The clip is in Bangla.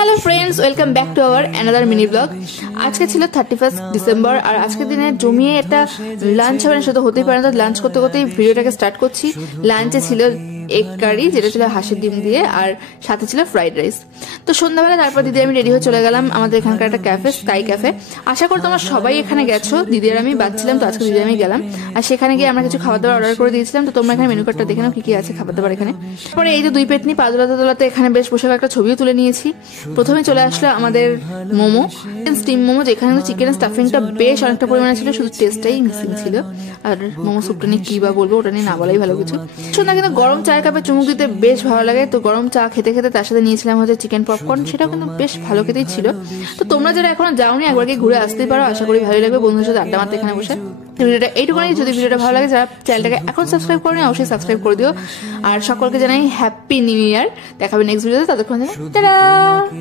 Hello friends, welcome back to our another mini blog. আজকে ছিল 31 ডিসেম্বর আর আজকের দিনে জমিয়ে একটা লাঞ্চ হবে না, সেটা হতেই পারে না। লাঞ্চ করতে করতেই ভিডিওটাকে স্টার্ট করছি। লাঞ্চে ছিল এগ কারি, যেটা ছিল হাঁসের ডিম দিয়ে, আর সাথে ছিল ফ্রাইড রাইস। তো সন্ধ্যাবেলা তারপর দিদি আমি রেডি হয়ে চলে গেলাম আমাদের এখানকার একটা ক্যাফে, স্কাই ক্যাফে। আশা করি তোমরা সবাই এখানে গেছো। দিদি আর আমি বাচ্ছিলাম, তো আজকে দিদি আমি গেলাম আর সেখানে গিয়ে আমরা কিছু খাবার দাবার অর্ডার করে দিয়েছিলাম। তো তোমরা এখানে মেনু কার্ডটা দেখে নাও কি কি আছে খাবার দাবার এখানে। পরে এই যে দুই পেটনি পা দোলাতে দোলাতে এখানে বেশ বসে একটা ছবিও তুলে নিয়েছি। প্রথমে চলে আসলো আমাদের মোমো, স্টিম মোমো, যেখানে চিকেন স্টাফিংটা বেশ অনেকটা পরিমাণে ছিল, শুধু টেস্টটাই মিসিং ছিল। আর মোমো স্যুপটা নিয়ে কি বা বলবো, ওটা নিয়ে না বলাই ভালো কিছু। শুনলাম কিন্তু গরম চায়ের কাপে চুমুক দিতে বেশ ভালো লাগে। তো গরম চা খেতে খেতে তার সাথে নিয়েছিলাম হচ্ছে চিকেন পপকর্ন, সেটাও কিন্তু বেশ ভালো খেতেই ছিল। তো তোমরা যারা এখনো যাওনি একবার গিয়ে ঘুরে আসতেই পারো, আশা করি ভালো লাগবে বন্ধুদের সাথে আড্ডা মারতে এখানে বসে। ভিডিওটা এইটুকুনি। যদি ভিডিওটা ভালো লাগে, যারা চ্যানেলটাকে এখন সাবস্ক্রাইব করেনি অবশ্যই সাবস্ক্রাইব করে দিও। আর সকলকে জানাই হ্যাপি নিউ ইয়ার। দেখাবে নেক্সট ভিডিওতে, ততক্ষণ টাটা।